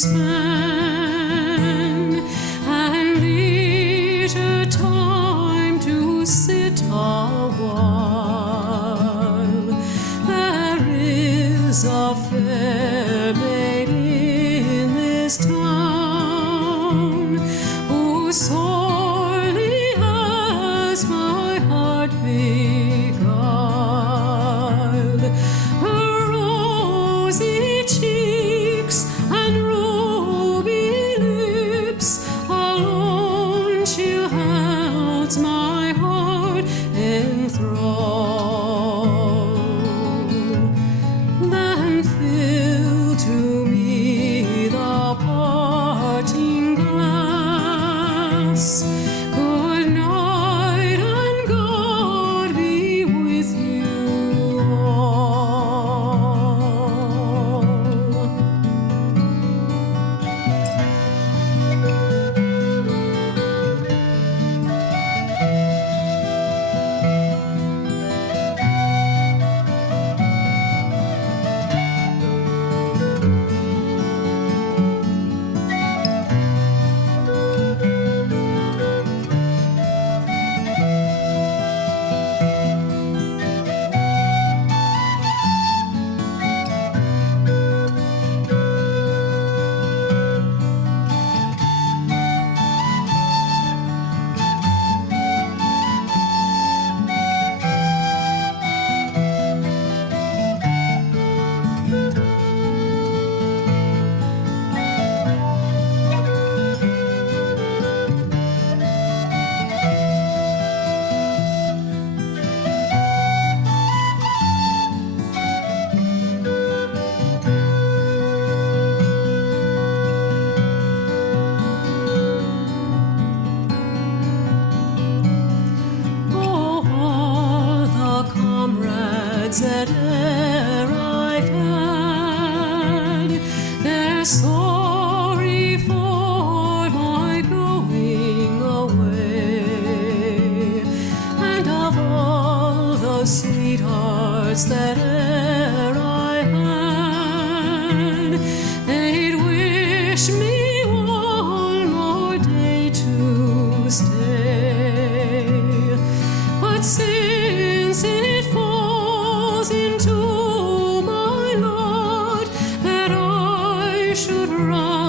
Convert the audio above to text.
span, and leisure time to sit a while. There is a fair maid in this town who sorely has my heart beguiled. Her rosy cheeks and ruby lips alone she holds my heart enthralled. Then fill to me the parting glass. Good night and God be with you all. Oh, all the comrades that e'er I've had, they're sorry for my going away. And of all the sweethearts that e'er I had, they'd wish me one more day to stay. But since it falls into my lot that I should run